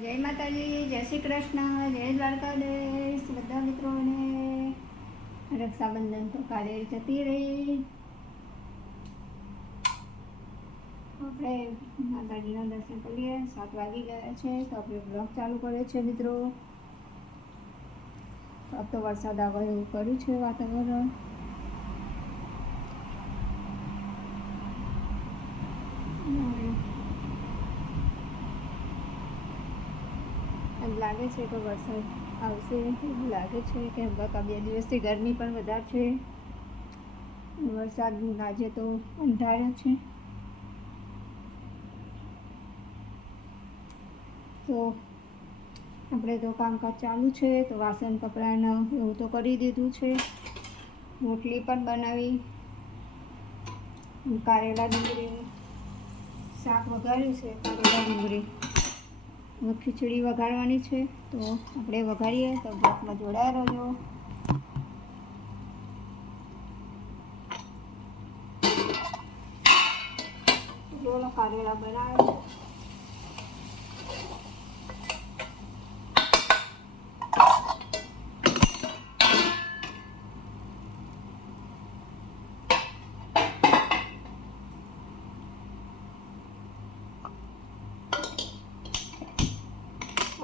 જય માતાજી, જય શ્રી કૃષ્ણ, જય દ્વારકાધીશ બધા મિત્રોને. રક્ષાબંધન તો કાલે જતી રહી. આપણે માતાજીના દર્શન કરીએ. 7 વાગી ગયા છે તો આપણે બ્લોગ ચાલુ કરે છે મિત્રો. अब तो वरसाद आवे એવું કર્યું છે વાતાવરણ. એમ લાગે છે કે વરસાદ આવશે એવું લાગે છે, કેમ કે 2 દિવસથી ગરમી પણ વધારે છે. વરસાદ આજે તો અંધારો છે. તો આપણે તો કામકાજ ચાલુ છે. તો વાસણ કપડાને એવું તો કરી દીધું છે. રોટલી પણ બનાવી, કારેલા ડુંગળીનું શાક વઘાર્યું છે. કારેલા ડુંગળી ખીચડી વઘારવાની છે. તો આપણે વઘારીએ તો બ્લોગમાં જોડાયા રહેજો. જો કારેલા બનાવે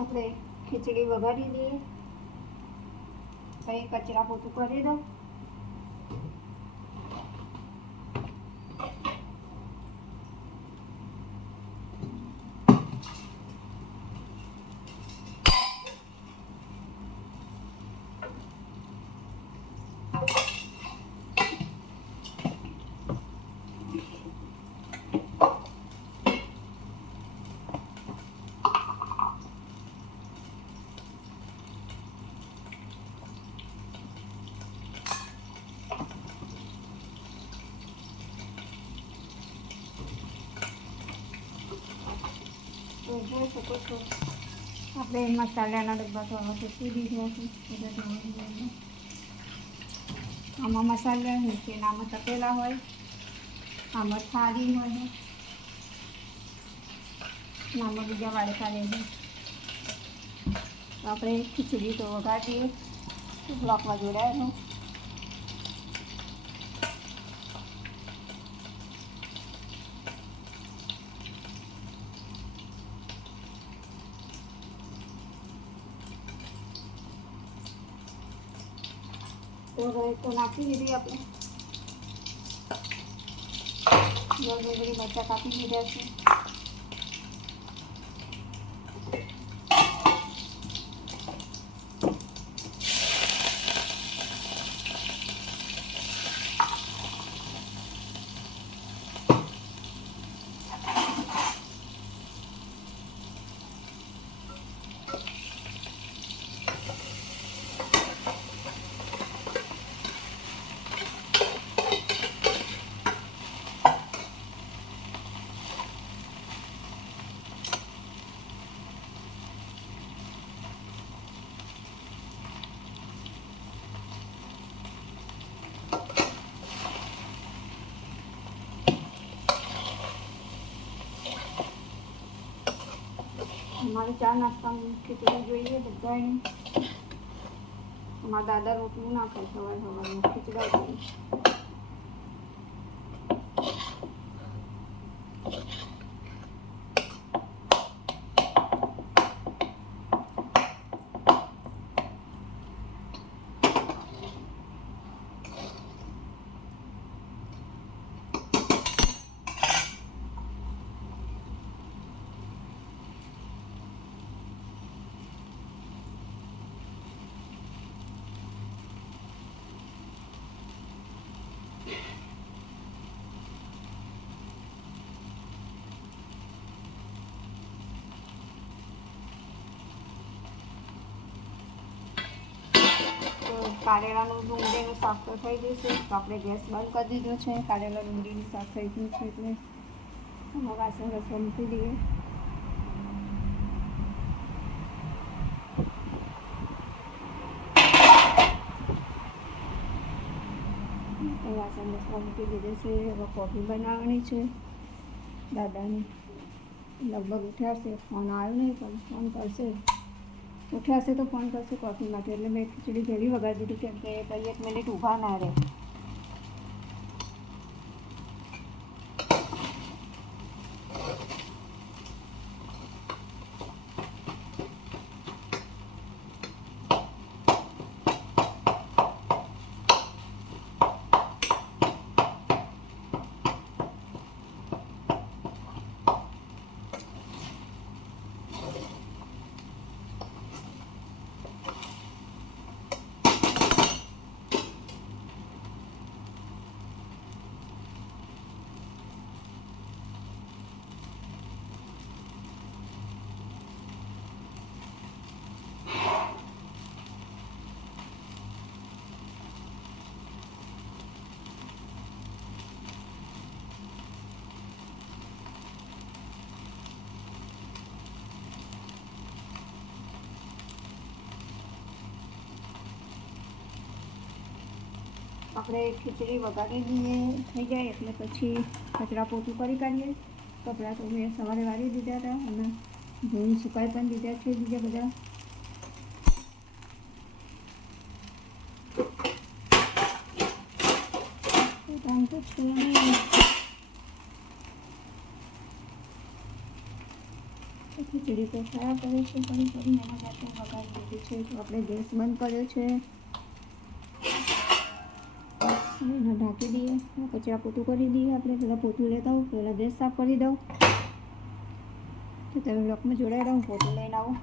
આપણે ખીચડી વઘારી દઈએ, પછી કચરા પોતું કરી દો. તો જોઈ શકો છો આપણે મસાલાના ડબ્બા તો હવે સીધી ગયા છે. આમાં મસાલા નીચે આમાં તપેલા હોય, આમાં થાળી હોય, આમાં બીજા વાડકા લઈ હોય. તો આપણે ખીચડી તો વઘારીએ. બ્લોકમાં જોડાયેલું. તો નાખી દીધી આપણે. ડુંગળી મરચાં કાપી દીધા છે. અમારે ચા નાસ્તામાં ખીચડી જોઈએ બધાને. અમારા દાદા રોટલું ના ખાય સવારમાં, ખીચડા જોઈએ. કારેલાનું ડુંગળીનું શાક તો થઈ ગયું છે. તો આપણે ગેસ બંધ કરી દીધો છે. કારેલા ડુંગળીનું શાક થઈ ગયું છે એટલે એમાં વાસણ રસવા મૂકી દઈએ. વાસણ રસવા મૂકી દીધું છે. હવે કોફી બનાવવાની છે દાદાની. લગભગ ઉઠ્યા છે. ફોન આવ્યો નહીં પણ ફોન કરશે. ઉઠ્યા છે તો ફોન કરશે કોફી માટે. એટલે મેં ખીચડી જલ્દી વગાડી દીધી કેમ કે કંઈ 1 મિનિટ ઊભા ના રહે. આપણે ખીચડી વગાડી દઈએ થઈ જાય એટલે પછી કચરા પોતું કરી કાઢીએ. કપડાં તો મેં સવારે વાળી દીધા હતા અને ધોઈને સુકાઈ પણ દીધા છે બીજા બધા. કામ તો છે નહીં. ખીચડી તો ખરાબ કરે છે ફરી એના માટે વગાડી દીધી છે. તો આપણે ગેસ બંધ કર્યો છે. એને ઢાંકી દઈએ. કચરા પોતું કરી દઈએ. આપણે પહેલાં પોતું લેતા આવું. પહેલાં ગેસ સાફ કરી દઉં. તો તમે બ્લોકમાં જોડાઈ રહો. હું પોતું લઈને આવું.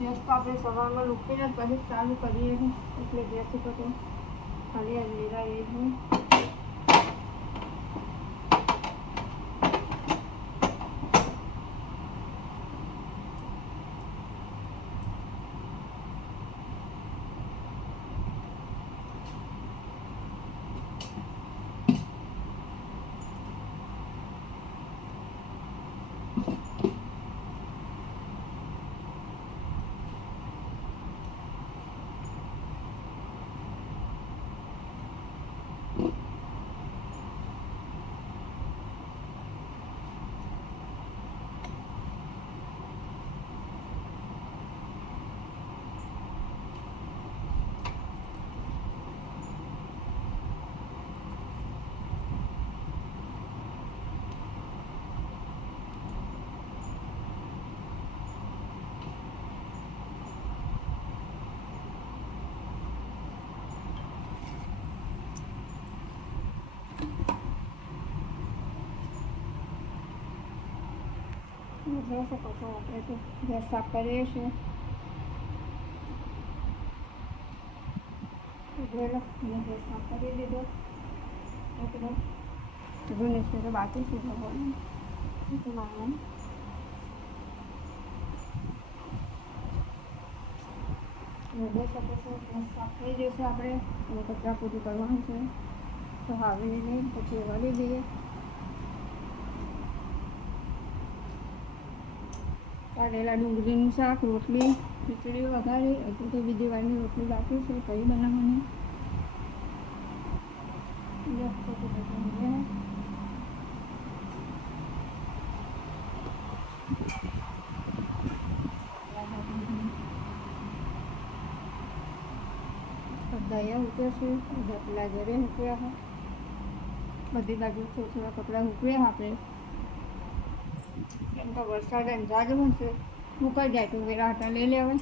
ગેસ તો આપણે સવારમાં લૂકીને પછી ચાલુ કરીએ એટલે ગેસ ઉપર તો ખાલી લીરા એ જ હોય. જોઈ શકો છો આપણે તો ગેસ સાફ કરીએ છીએ. ગેસ સાફ કરી દીધો. ગણેશ તો બાકી છે ભગવાન મારવાનું. જોઈ શકો છો ગેસ સાફ થઈ જશે. આપણે અને કચરા પોતું કરવાનું છે. તો આવી નહીં પછી વાળી દઈએ. કાઢેલા ડુંગળીનું શાક, રોટલી, ખીચડી વઘારી. હજુ તો બીજી વારની રોટલી બાકી છે કઈ બનાવવાની. દયા ઉતરે છે. પેલા ઘરે ઉતર્યા હોય. બધી બાજુ થોડા કપડાં ઉકળ્યા આપણે કેમ કે વરસાદ અંદાજ હશે. મુકાઈ જાય તો વેરા હતા લઈ લેવાય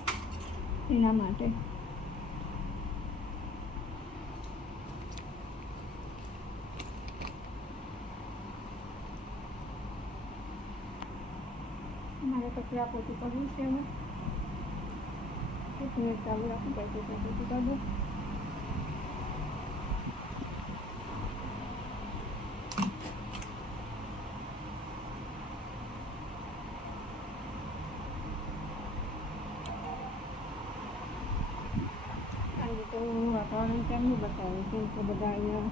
એના માટે. મારે કચરા પોતું કરવું છે. હવે ચાલુ રાખું. પોતું કરવું આવે, કેમ કે બધા અહીંયા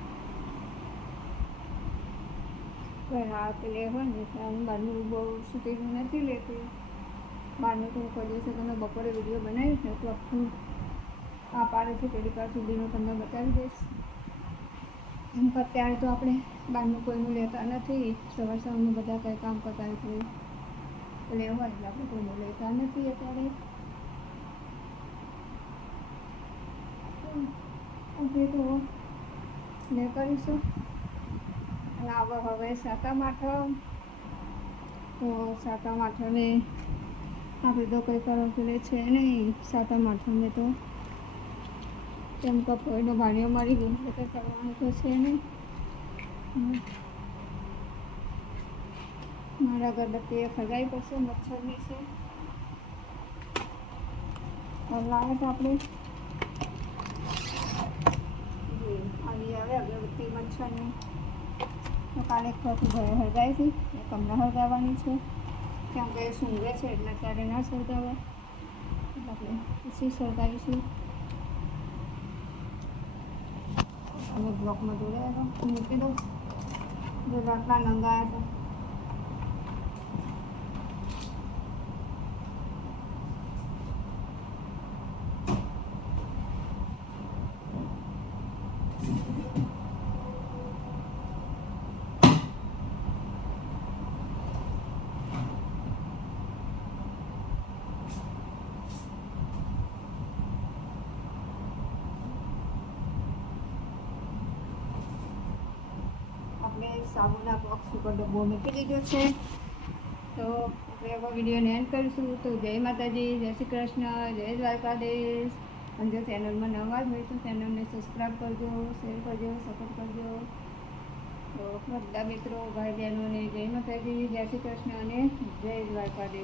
ઘણા પેલે હોય ને ત્યાં બહારનું બહુ શૂટિંગ નથી લેતી. બહારનું તો કોઈ દિવસે તમે બપોરે વિડીયો બનાવીશ ને તો આખું આ પાડેથી પેલી પાર સુધીનું તમને બતાવી દઈશ. એમ કે અત્યારે તો આપણે બહારનું કોઈનું લેતા નથી. સવાર સવારમાં બધા કંઈ કામ કરતા એટલે લેવા એટલે આપણે કોઈનું લેતા નથી અત્યારે. આપણે તો લે કરીશું. અને હવે સાતમ આઠમ, તો સાતમ આઠમે આપણે તો કંઈ કરવું છે નહીં. સાતમ આઠમે તો કેમ કે કોઈનો ભાણિયો મરી ગયો એટલે કંઈ કરવાનું તો છે નહીં. મારા અગરબત્તી એ ફગાવી પડશે, મચ્છરની છે લાવે તો આપણે આવી આવે અગરબત્તી મચ્છરની. તો કાલે એક વખત ઘરે હળગાવી હતી, એક હમણાં હળગાવવાની છે. કેમ કે સૂંઘે છે એટલે અત્યારે ના સળગાવાય, એટલે આપણે પછી સળગાવીશું. અમે બ્લોકમાં જોડાયા હતા, મૂકી દઉં જો રાતના નંગાયા હતા. આપણે સાબુના બોક્સ ઉપર ડબ્બો મૂકી દીધો છે. તો આપણે હવે વિડીયોને એન્ડ કરીશું. તો જય માતાજી, જય શ્રી કૃષ્ણ, જય દ્વારકાધીશ. અને જો ચેનલમાં નવા જ હોય તો ચેનલને સબસ્ક્રાઈબ કરજો, શેર કરજો, સપોર્ટ કરજો. તો બધા મિત્રો ભાઈ બહેનોને જય માતાજી, જય શ્રી કૃષ્ણ અને જય દ્વારકાધીશ.